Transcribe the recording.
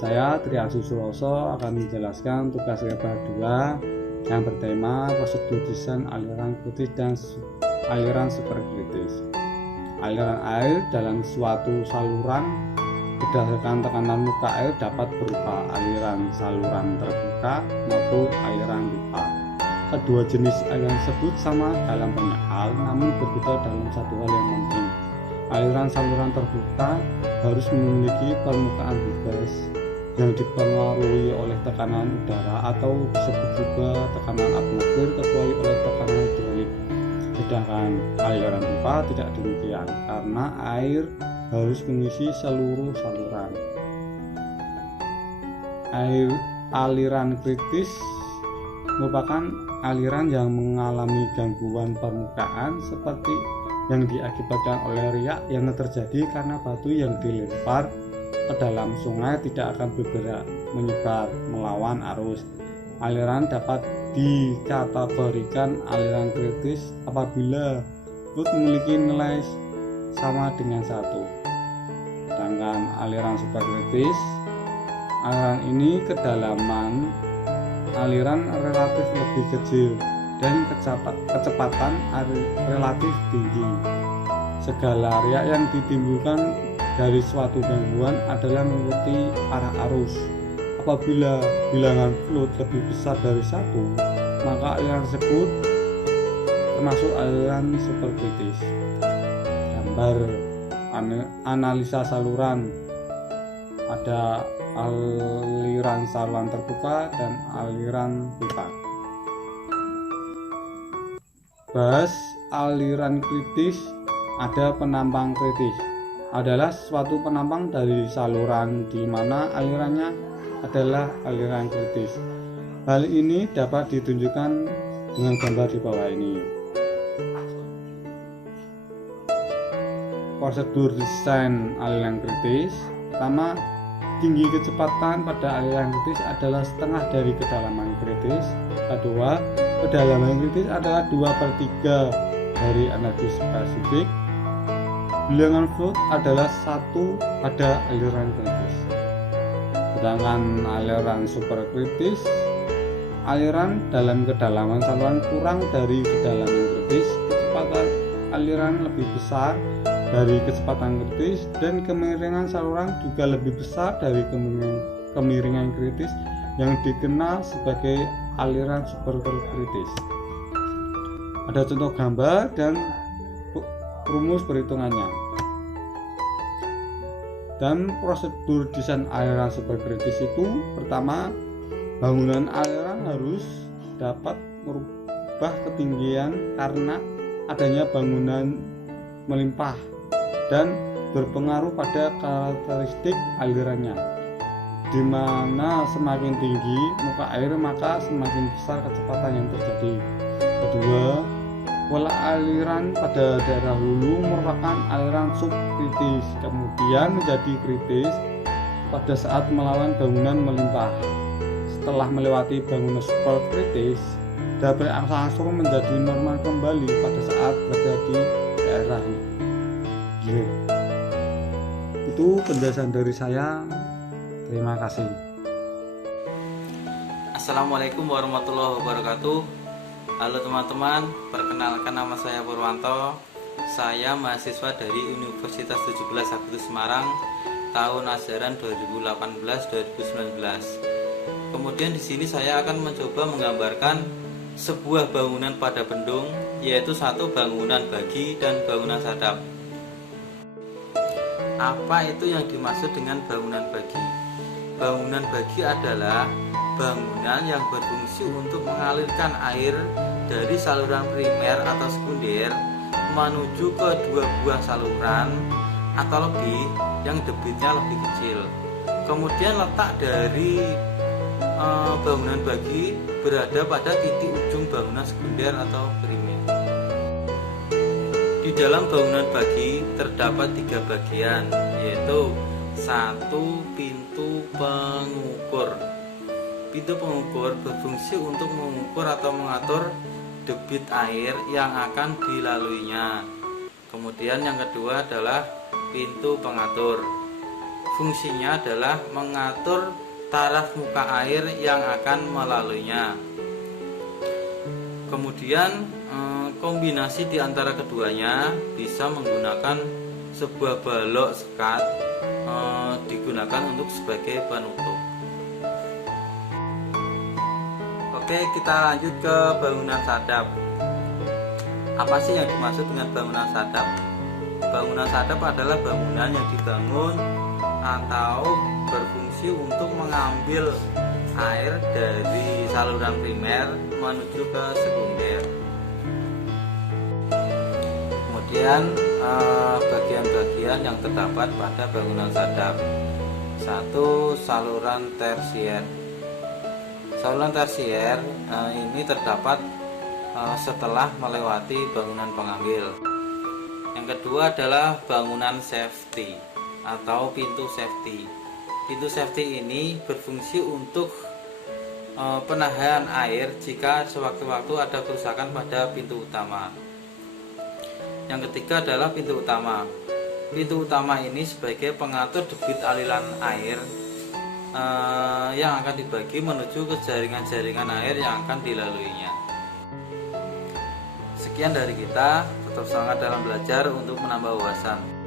Saya Trianshu Suroso akan menjelaskan tugas paper 2 yang bertema prosedur desain aliran kritis dan aliran superkritis. Aliran air dalam suatu saluran berdasarkan tekanan muka air dapat berupa aliran saluran terbuka maupun aliran pipa. Kedua jenis aliran tersebut sama dalam banyak hal, namun berbeda dalam satu hal yang penting. Aliran saluran terbuka harus memiliki permukaan bebas yang dipengaruhi oleh tekanan udara atau disebut juga tekanan atmosfer kecuali oleh tekanan hidrolik. Sedangkan aliran pipa tidak demikian karena air harus mengisi seluruh saluran. Aliran kritis merupakan aliran yang mengalami gangguan permukaan seperti yang diakibatkan oleh riak yang terjadi karena batu yang dilempar ke dalam sungai tidak akan bergerak menyebar melawan arus. Aliran dapat dikategorikan aliran kritis apabila flow memiliki nilai sama dengan 1. Sedangkan aliran superkritis, aliran ini kedalaman aliran relatif lebih kecil dan kecepatan relatif tinggi. Segala riak yang ditimbulkan dari suatu gangguan adalah mengikuti arah arus. Apabila bilangan flow lebih besar dari 1, maka aliran tersebut termasuk aliran superkritis. Gambar analisa saluran, ada aliran saluran terbuka dan aliran pipa. Bahas aliran kritis. Ada penampang kritis adalah suatu penampang dari saluran di mana alirannya adalah aliran kritis. Hal ini dapat ditunjukkan dengan gambar di bawah ini. Prosedur desain aliran kritis. Pertama, tinggi kecepatan pada aliran kritis adalah setengah dari kedalaman kritis. Kedua, kedalaman kritis adalah 2/3 dari energi spesifik. Bilangan flow adalah 1 pada aliran kritis. Sedangkan aliran superkritis, aliran dalam kedalaman saluran kurang dari kedalaman kritis, kecepatan aliran lebih besar dari kecepatan kritis, dan kemiringan saluran juga lebih besar dari kemiringan kritis yang dikenal sebagai aliran superkritis. Ada contoh gambar dan rumus perhitungannya. Dan prosedur desain aliran superkritis itu, pertama, bangunan aliran harus dapat merubah ketinggian karena adanya bangunan melimpah dan berpengaruh pada karakteristik alirannya. Di mana semakin tinggi muka air maka semakin besar kecepatan yang terjadi. Kedua, pola aliran pada daerah hulu merupakan aliran subkritis, kemudian menjadi kritis pada saat melawan bangunan melimpah. Setelah melewati bangunan superkritis, dapat berangsur menjadi normal kembali pada saat berada di daerah hilir. Itu penjelasan dari saya. Terima kasih. Assalamualaikum warahmatullahi wabarakatuh. Halo teman-teman, perkenalkan nama saya Purwanto. Saya mahasiswa dari Universitas 17 Agustus Semarang tahun ajaran 2018-2019. Kemudian di sini saya akan mencoba menggambarkan sebuah bangunan pada bendung, yaitu satu bangunan bagi dan bangunan sadap. Apa itu yang dimaksud dengan bangunan bagi? Bangunan bagi adalah bangunan yang berfungsi untuk mengalirkan air dari saluran primer atau sekunder menuju ke dua buah saluran atau lebih yang debitnya lebih kecil. Kemudian letak dari bangunan bagi berada pada titik ujung bangunan sekunder atau primer. Di dalam bangunan bagi terdapat 3 bagian, yaitu 1. Pintu pengukur. Pintu pengukur berfungsi untuk mengukur atau mengatur debit air yang akan dilaluinya. Kemudian yang kedua adalah pintu pengatur. fungsinya adalah mengatur taraf muka air yang akan melaluinya. Kemudian kombinasi di antara keduanya bisa menggunakan sebuah balok sekat, digunakan untuk sebagai penutup. Oke, kita lanjut ke bangunan sadap. Apa sih yang dimaksud dengan bangunan sadap? Bangunan sadap adalah bangunan yang dibangun atau berfungsi untuk mengambil air dari saluran primer menuju ke sekunder. Kemudian bagian-bagian yang terdapat pada bangunan sadap. 1. Saluran tersier. Saluran tersier ini terdapat setelah melewati bangunan pengambil. Yang kedua adalah bangunan safety atau pintu safety. Pintu safety ini berfungsi untuk penahan air jika sewaktu-waktu ada kerusakan pada pintu utama. Yang ketiga adalah pintu utama. Pintu utama ini sebagai pengatur debit aliran air yang akan dibagi menuju ke jaringan-jaringan air yang akan dilaluinya. Sekian dari kita, tetap semangat dalam belajar untuk menambah wawasan.